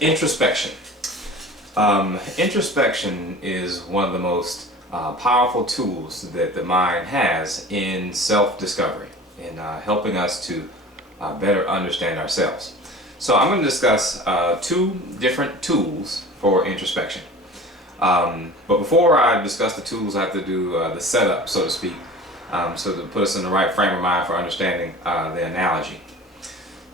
Introspection. Introspection is one of the most powerful tools that the mind has in self-discovery, in helping us to better understand ourselves. So I'm going to discuss two different tools for introspection. But before I discuss the tools, I have to do the setup, so to speak, so to put us in the right frame of mind for understanding the analogy.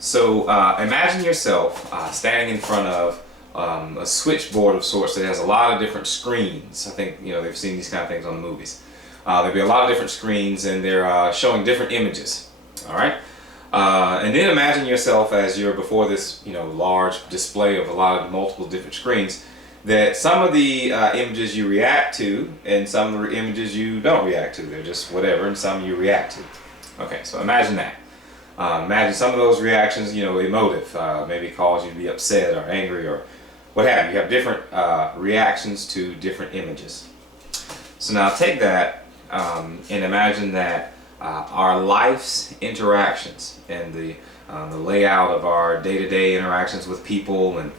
So imagine yourself standing in front of a switchboard of sorts that has a lot of different screens. I think they've seen these kind of things on the movies. There'll be a lot of different screens, and they're showing different images. All right, and then imagine yourself as you're before this large display of a lot of multiple different screens. That some of the images you react to, and some of the images you don't react to. They're just whatever, and some you react to. Okay, so imagine that. Imagine some of those reactions, emotive, maybe cause you to be upset or angry or what have you. You have different reactions to different images. So now take that and imagine that our life's interactions and the layout of our day-to-day interactions with people, and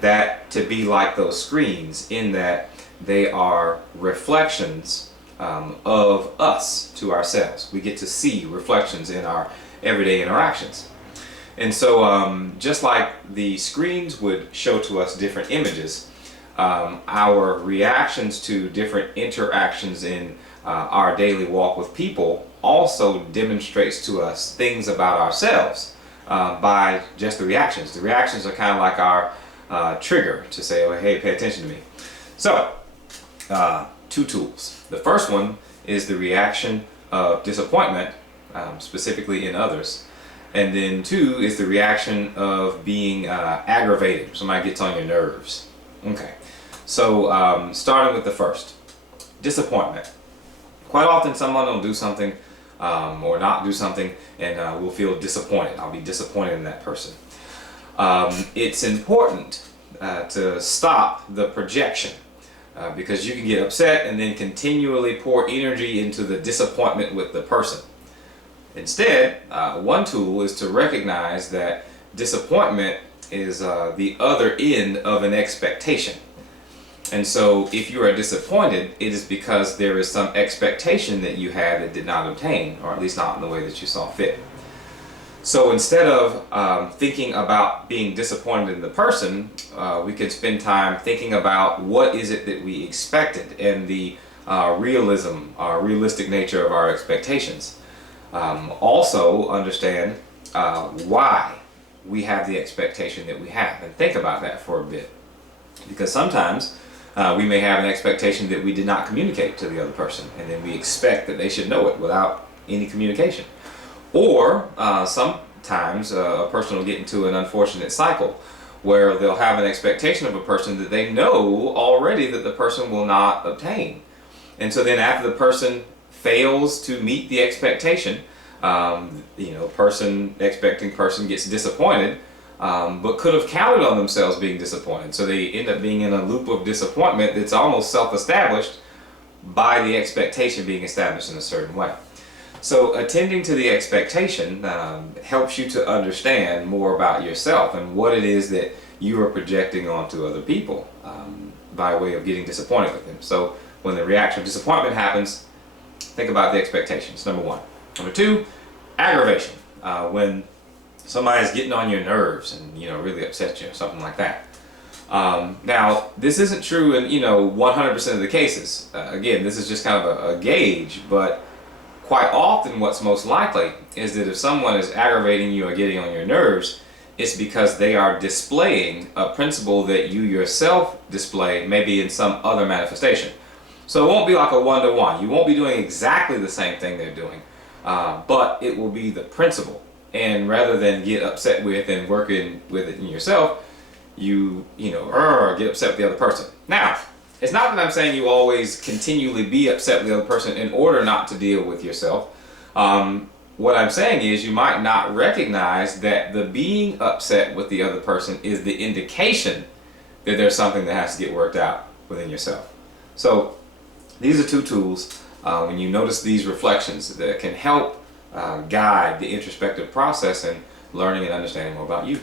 that to be like those screens, in that they are reflections of us to ourselves. We get to see reflections in our everyday interactions. And so just like the screens would show to us different images, our reactions to different interactions in our daily walk with people also demonstrates to us things about ourselves by just the reactions. The reactions are kind of like our trigger to say, oh, hey, pay attention to me. So two tools. The first one is the reaction of disappointment, specifically in others. And then two is the reaction of being aggravated. Somebody gets on your nerves. Okay, so starting with the first, disappointment. Quite often someone will do something or not do something, and we'll feel disappointed. I'll be disappointed in that person. It's important to stop the projection. Because you can get upset and then continually pour energy into the disappointment with the person. Instead, one tool is to recognize that disappointment is the other end of an expectation. And so if you are disappointed, it is because there is some expectation that you had that did not obtain, or at least not in the way that you saw fit. So instead of thinking about being disappointed in the person, we could spend time thinking about what is it that we expected, and the realistic nature of our expectations. Also understand why we have the expectation that we have, and think about that for a bit. Because sometimes we may have an expectation that we did not communicate to the other person, and then we expect that they should know it without any communication. Or sometimes a person will get into an unfortunate cycle where they'll have an expectation of a person that they know already that the person will not obtain. And so then after the person fails to meet the expectation, expecting person gets disappointed, but could have counted on themselves being disappointed. So they end up being in a loop of disappointment that's almost self-established by the expectation being established in a certain way. So attending to the expectation helps you to understand more about yourself and what it is that you are projecting onto other people by way of getting disappointed with them. So when the reaction of disappointment happens, think about the expectations, number one. Number two, aggravation. When somebody's getting on your nerves and really upset you or something like that. Now, this isn't true in 100% of the cases. Again, this is just kind of a gauge, but quite often what's most likely is that if someone is aggravating you or getting on your nerves, it's because they are displaying a principle that you yourself display, maybe in some other manifestation. So it won't be like a one-to-one. You won't be doing exactly the same thing they're doing, but it will be the principle. And rather than get upset with and working with it in yourself, you get upset with the other person. Now, it's not that I'm saying you always continually be upset with the other person in order not to deal with yourself. What I'm saying is you might not recognize that the being upset with the other person is the indication that there's something that has to get worked out within yourself. So these are two tools when you notice these reflections that can help guide the introspective process and learning and understanding more about you.